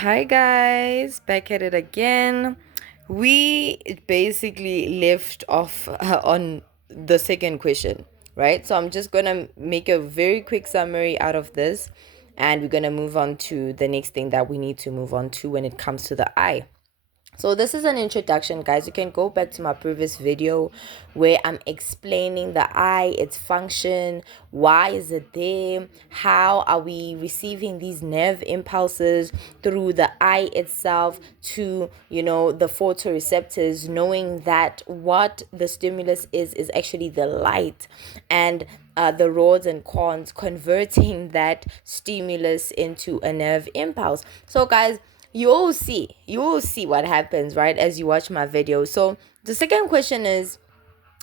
Hi guys, back at it again. We basically left off on the second question, right? So I'm just gonna make a very quick summary out of this, and we're gonna move on to the next thing that we need to move on to when it comes to the eye. So this is an introduction, guys. You can go back to my previous video where I'm explaining the eye, its function, why is it there, how are we receiving these nerve impulses through the eye itself to, the photoreceptors, knowing that what the stimulus is actually the light, and the rods and cones converting that stimulus into a nerve impulse. So guys, you will see what happens, right, as you watch my video. So the second question is,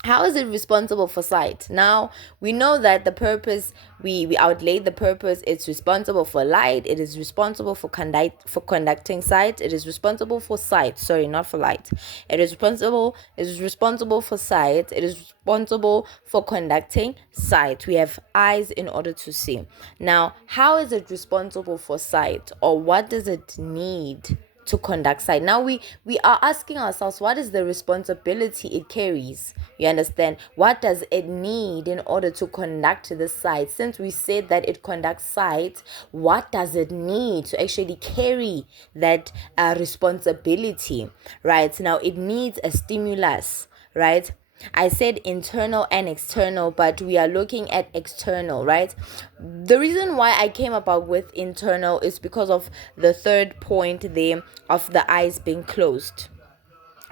how is it responsible for sight? Now we know that the purpose, we outlaid the purpose. It's responsible for light. It is responsible for conducting sight. It is responsible for sight. Sorry, not for light. It is responsible for sight. It is responsible for conducting sight. We have eyes in order to see. Now, how is it responsible for sight, or what does it need to conduct sight? Now we are asking ourselves, what is the responsibility it carries? You understand? What does it need in order to conduct the sight? Since we said that it conducts sight, what does it need to actually carry that responsibility? Right now, it needs a stimulus, right? I said internal and external, but we are looking at external, right? The reason why I came about with internal is because of the third point there of the eyes being closed.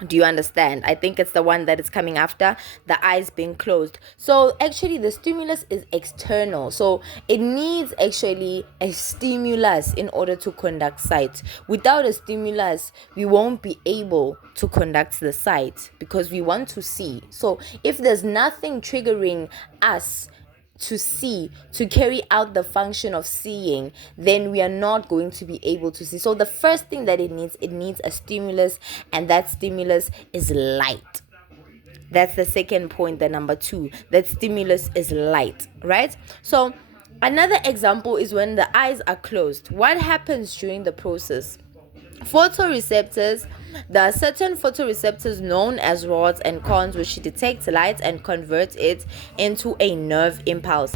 Do you understand? I think it's the one that is coming after the eyes being closed. So actually the stimulus is external. So it needs actually a stimulus in order to conduct sight. Without a stimulus, we won't be able to conduct the sight because we want to see. So if there's nothing triggering us to see, to carry out the function of seeing, then we are not going to be able to see. So the first thing that it needs a stimulus, and that stimulus is light. That's the second point, the number 2. That stimulus is light, right? So another example is when the eyes are closed. What happens during the process? Photoreceptors, there are certain photoreceptors known as rods and cones which detect light and convert it into a nerve impulse.